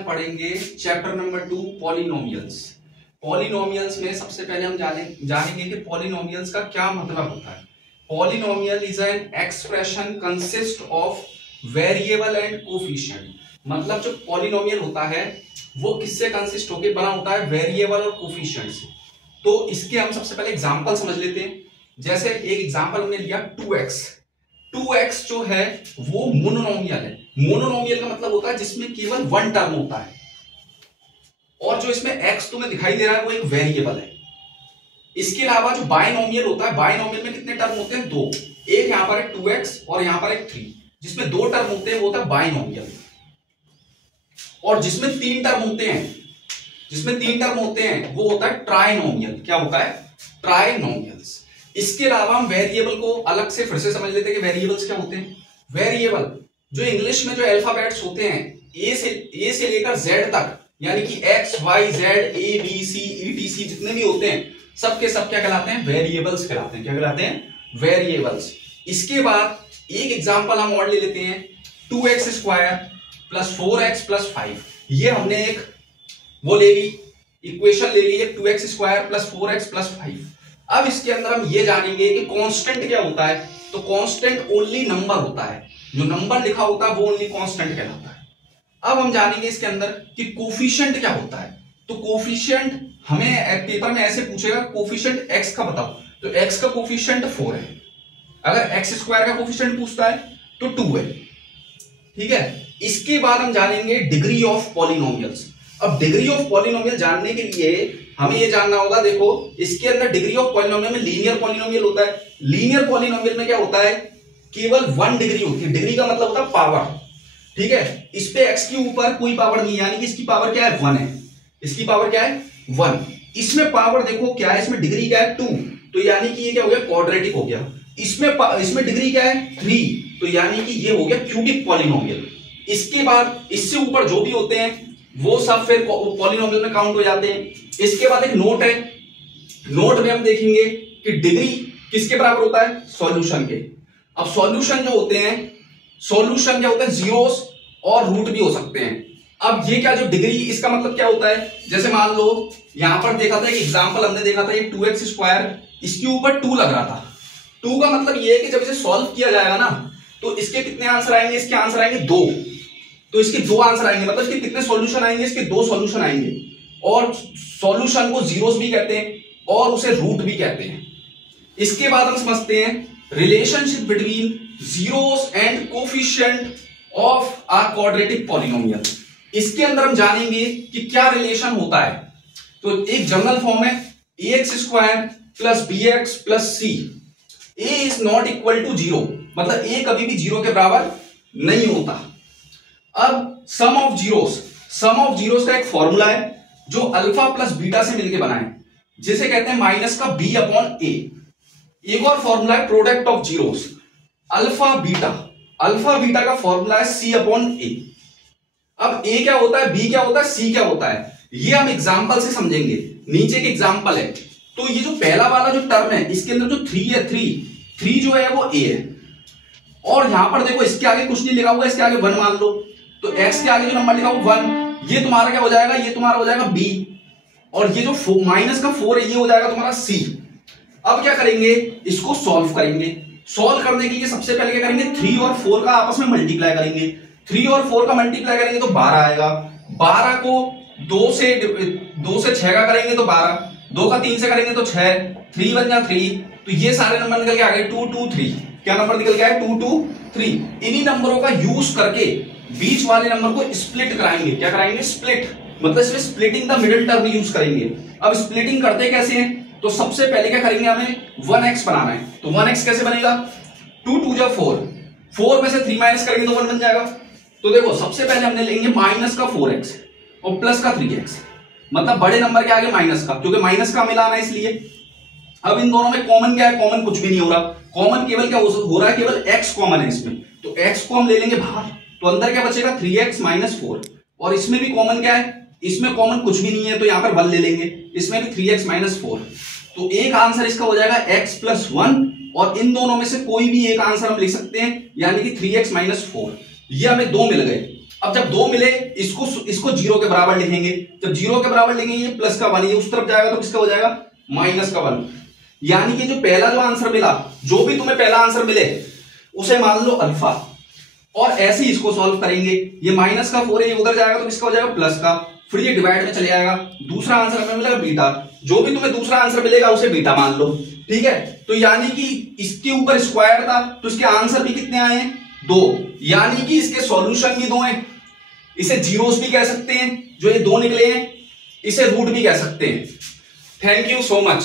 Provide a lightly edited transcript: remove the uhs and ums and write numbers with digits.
अपन पढ़ेंगे chapter number 2 polynomials. Polynomials में सबसे पहले हम जानेंगे कि पॉलिनोमियल्स का क्या मतलब होता है। Polynomial is an expression consist of variable and coefficient. मतलब जो पॉलिनोमियल होता है वो किससे कंसिस्ट होकर बना होता है, वेरिएबल और कोफिशिएंट से। तो इसके हम सबसे पहले एग्जांपल समझ लेते हैं। जैसे एक एग्जांपल हमने लिया 2x जो है वो मोनोनोमियल है। मोनोनोमियल का मतलब होता है जिसमें केवल वन टर्म होता है, और जो इसमें x तुम्हें दिखाई दे रहा है वो एक वेरिएबल है। इसके अलावा जो बाइनोमियल होता है, बाइनोमियल में कितने टर्म होते हैं, दो। एक यहां पर है 2x और यहां पर एक 3, जिसमें दो टर्म होते हैं वो होता है बाइनोमियल। और जिसमें तीन टर्म होते हैं वो होता है ट्राइनोमियल। क्या होता है, ट्राइनोमियल्स। इसके अलावा हम वेरिएबल को अलग से फिर से समझ लेते हैं कि वेरिएबल्स क्या होते हैं। वेरिएबल जो इंग्लिश में जो अल्फाबेट्स होते हैं ए से लेकर जेड तक, यानी कि X Y Z A B C E T C जितने भी होते हैं सबके सब क्या कहलाते हैं, वेरिएबल्स कहलाते हैं। क्या कहलाते हैं, वेरिएबल्स। इसके बाद एक एग्जांपल हम और ले लेते हैं 2x square plus 4x plus 5। ये हमने एक वो ले ली, इक्वेशन ले ली है 2x square plus 4x plus 5। अब इसके अंदर हम ये जानेंगे कि कांस्टेंट क्या होता है। तो कांस्टेंट ओनली नंबर होता है, जो नंबर लिखा होता है वो ओनली कांस्टेंट कहलाता है। अब हम जानेंगे इसके अंदर कि कोफिशिएंट क्या होता है। तो कोफिशिएंट हमें पेपर में ऐसे पूछेगा, कोफिशिएंट x का बताओ, तो x का कोफिशिएंट 4 है। अगर x स्क्वायर का कोफिशिएंट पूछता है तो 2 है। ठीक है। इसके बाद हम जानेंगे डिग्री ऑफ पॉलिनोमियल्स। अब डिग्री ऑफ पॉलिनोमियल जानने के लिए हमें ये जानना होगा, देखो इसके अंदर डिग्री ऑफ पॉलिनोमियल में लीनियर पॉलिनोमियल होता है। लीनियर पॉलिनोमियल में क्या होता है, केवल 1 डिग्री होती है। डिग्री का मतलब होता है पावर। ठीक है। इस पे x के ऊपर कोई पावर नहीं है, यानी कि इसकी पावर क्या है, 1 है। इसकी पावर क्या है, 1। इसमें पावर देखो क्या है, इसमें डिग्री क्या है, 2, तो यानी कि ये क्या हो गया, क्वाड्रेटिक हो गया। इसमें डिग्री क्या है, 3, तो यानी कि ये हो गया क्यूबिक पॉलिनोमियल। इसके बाद इससे ऊपर जो भी होते हैं वो सब फिर पॉलिनोमियल में काउंट हो जाते हैं। इसके बाद एक नोट है, नोट में हम देखेंगे कि डिग्री किसके बराबर होता है, सॉल्यूशन के। अब सॉल्यूशन जो होते हैं, सॉल्यूशन क्या होता है, जीरोस और रूट भी हो सकते हैं। अब ये क्या, जो डिग्री, इसका मतलब क्या होता है, जैसे मान लो यहां पर देखा था एक एग्जांपल हमने देखा था, ये 2x स्क्वायर, इसके ऊपर 2 लग रहा था। 2 का मतलब ये है कि जब इसे सॉल्व किया जाएगा ना तो इसके कितने आंसर आएंगे, इसके आंसर आएंगे 2। तो इसके 2 आंसर आएंगे, मतलब इसके कितने सॉल्यूशन आएंगे, इसके 2 सॉल्यूशन आएंगे। और सॉल्यूशन को जीरोस भी कहते हैं और उसे रूट भी कहते हैं। इसके बाद हम समझते हैं relationship between zeros and coefficient of a quadratic polynomial. इसके अंदर हम जानेंगे कि क्या रिलेशन होता है। तो एक जनरल फॉर्म है ax square plus bx plus c। a is not equal to 0, मतलब a कभी भी 0 के बराबर नहीं होता। अब सम ऑफ जीरोस का एक फॉर्मूला है जो अल्फा प्लस बीटा से मिलकर बना है, जिसे कहते हैं माइनस का b अपॉन a। एक और फॉर्मूला है product of zeros, alpha beta का फॉर्मूला है c अपॉन a। अब a क्या होता है, b क्या होता है, c क्या होता है, ये हम एग्जांपल से समझेंगे। नीचे के एग्जांपल है, तो ये जो पहला वाला जो टर्म है इसके अंदर जो 3 है, 3 जो है वो a है। और यहां पर देखो इसके आगे कुछ नहीं लिखा हुआ, इसके आगे 1 मान लो, तो x के आगे जो नंबर लिखा हुआ 1, ये तुम्हारा क्या हो जाएगा, ये तुम्हारा हो जाएगा b। और ये जो माइनस का 4 है ये हो जाएगा तुम्हारा c। अब क्या करेंगे, इसको सॉल्व करेंगे। सॉल्व करने के लिए सबसे पहले क्या करेंगे, 3 और 4 का आपस में मल्टीप्लाई करेंगे। 3 और 4 का मल्टीप्लाई करेंगे तो 12 आएगा। 12 को 2 से 6 का करेंगे तो 12, 2 का 3 से करेंगे तो 6, 3 बन जा 3। तो ये सारे नंबर निकल के आ गए 2 2 3। क्या नंबर निकल गया है, 2 2 3। इन्हीं नंबरों का यूज करके बीच वाले नंबर को स्प्लिट कराएंगे। क्या कराएंगे, स्प्लिट, मतलब इसमें splitting the middle term use करेंगे। अब स्प्लिटिंग करते कैसे हैं, तो सबसे पहले क्या करेंगे, हमें 1x बनाना है। तो 1x कैसे बनेगा, 2 2 जा 4 में से 3 माइनस करेंगे तो 1 बन जाएगा। तो देखो सबसे पहले हमने लेंगे माइनस का 4x और प्लस का 3x, मतलब बड़े नंबर के आगे माइनस का, क्योंकि माइनस का मिलाना है इसलिए। अब इन दोनों में कॉमन क्या है, कॉमन कुछ भी नहीं हो रहा। कॉमन केवल क्या हो रहा है, केवल x कॉमन है इसमें, तो x को हम ले लेंगे बाहर। तो अंदर क्या बचेगा, 3x माइनस 4। और इसमें भी कॉमन क्या है, इसमें कॉमन कुछ भी नहीं है, तो यहां पर 1 ले लेंगे। इसमें भी 3x माइनस 4। तो एक आंसर इसका हो जाएगा x प्लस 1, और इन दोनों में से कोई भी एक आंसर हम लिख सकते हैं, यानी कि 3x माइनस 4। ये हमें 2 मिल गए। अब जब दो मिले, इसको जीरो के बराबर लिखेंगे, जब जीरो के बराबर लिखेंगे प्लस का वन, ये उस तरफ जाएगा तो किसका हो जाएगा, माइनस का वन। यानी कि जो पहला जो आंसर मिला, जो भी तुम्हें पहला आंसर मिले उसे मान लो अल्फा, और ऐसे ही इसको सॉल्व करेंगे। ये माइनस का 4 है, ये उधर जाएगा तो किसका हो जाएगा, प्लस का, फिर ये डिवाइड में चले जाएगा, दूसरा आंसर हमें मिलेगा बीटा। जो भी तुम्हें दूसरा आंसर मिलेगा उसे बीटा मान लो, ठीक है। तो यानी कि इसके ऊपर स्क्वायर था तो इसके आंसर भी कितने आए हैं, 2, यानी कि इसके सॉल्यूशन भी 2 हैं। इसे जीरोस भी कह सकते हैं, जो ये 2 निकले हैं, इसे रूट भी कह सकते हैं। Thank you so much.